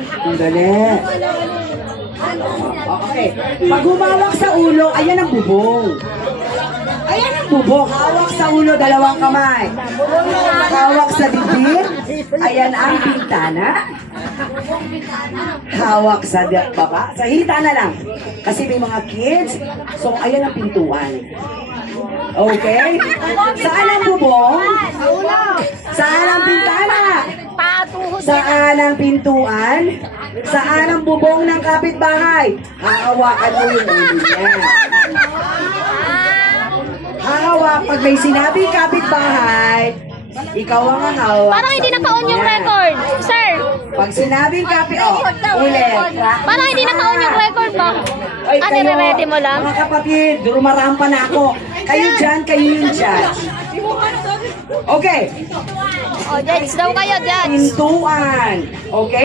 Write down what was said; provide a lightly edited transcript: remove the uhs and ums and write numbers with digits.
Ang dali. Okay. Pag humawak sa ulo, ayan ang bubong. Ayan ang bubong. Hawak sa ulo, dalawang kamay. Hawak sa dibdib. Ayan ang bintana. Hawak sa baba. Sa hita na lang. Kasi may mga kids. So, ayan ang pintuan. Okay? Saan ang bubong? Saan ang bintana? Saan ang pintuan? Saan ang bubong ng kapitbahay? Hahawakan mo yung ulo niya. Hahawak. Pag may sinabi kapitbahay, ikaw ang hahawak. Parang hindi naka-on yung record, sir. Pag sinabing ulit. Parang hindi naka-on yung record mo. Ay, Ano, ready mo lang? Mga kapatid, durumarampa na ako. Kayo dyan, kayo yung judge. Okay. O, judge daw kayo, judge. Pintuan. Okay?